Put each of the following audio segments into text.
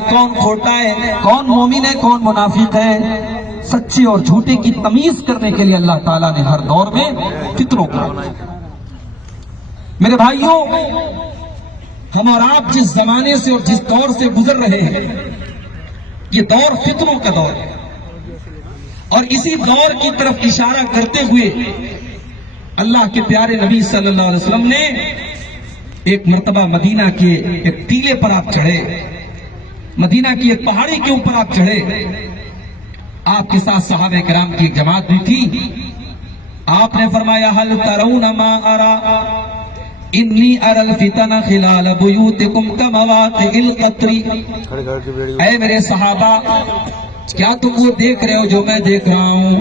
کون کھوٹا ہے، کون مومن ہے، کون منافق ہے، سچے اور جھوٹے کی تمیز کرنے کے لیے اللہ تعالیٰ نے ہر دور میں فتنوں کو بنایا۔ میرے بھائیوں، ہم اور آپ جس زمانے سے اور جس دور سے گزر رہے ہیں، یہ دور فتنوں کا دور ہے، اور اسی دور کی طرف اشارہ کرتے ہوئے اللہ کے پیارے نبی صلی اللہ علیہ وسلم نے ایک مرتبہ مدینہ کے ایک ٹیلے پر آپ چڑھے، مدینہ کی ایک پہاڑی کے اوپر آپ چڑھے، آپ کے ساتھ صحابہ کرام کی ایک جماعت بھی تھی۔ آپ نے فرمایا حل ترون ما ارا انی ارى الفتن خلال بیوتکم کمواقع القطر۔ اے میرے صحابہ، کیا تم وہ دیکھ رہے ہو جو میں دیکھ رہا ہوں؟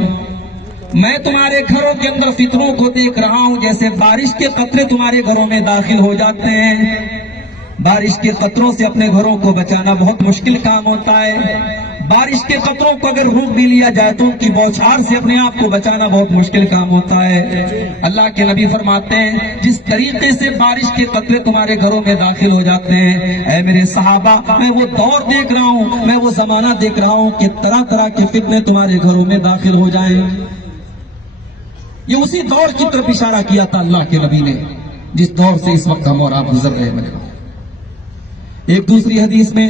میں تمہارے گھروں کے اندر فتنوں کو دیکھ رہا ہوں جیسے بارش کے قطرے تمہارے گھروں میں داخل ہو جاتے ہیں۔ بارش کے قطروں سے اپنے گھروں کو بچانا بہت مشکل کام ہوتا ہے۔ بارش کے قطروں کو اگر روک بھی لیا جائے تو ان کی بوچھار سے اپنے آپ کو بچانا بہت مشکل کام ہوتا ہے۔ اللہ کے نبی فرماتے ہیں جس طریقے سے بارش کے قطرے تمہارے گھروں میں داخل ہو جاتے ہیں، اے میرے صحابہ، میں وہ دور دیکھ رہا ہوں، میں وہ زمانہ دیکھ رہا ہوں کہ طرح طرح کے فتنے تمہارے گھروں میں داخل ہو جائیں۔ یہ اسی دور کی طرف اشارہ کیا تھا اللہ کے نبی نے جس دور سے اس وقت ہم اور آپ گزر رہے ہیں۔ ایک دوسری حدیث میں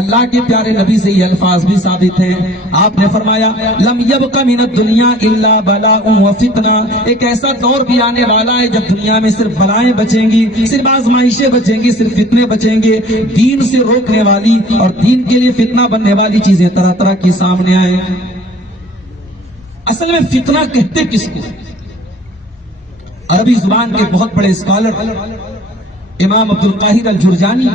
اللہ کے پیارے نبی سے یہ الفاظ بھی ثابت ہیں۔ آپ نے فرمایا لم یبق من الدنیا الا بلاء و فتنہ، ایک ایسا دور بھی آنے والا ہے جب دنیا میں صرف بلائیں بچیں گی، صرف آزمائشیں بچیں گی، صرف فتنے بچیں گے، دین سے روکنے والی اور دین کے لیے فتنہ بننے والی چیزیں طرح طرح کی سامنے آئیں۔ اصل میں فتنہ کہتے کس کو؟ عربی زبان کے بہت بڑے اسکالر امام عبد القاہر الجرجانی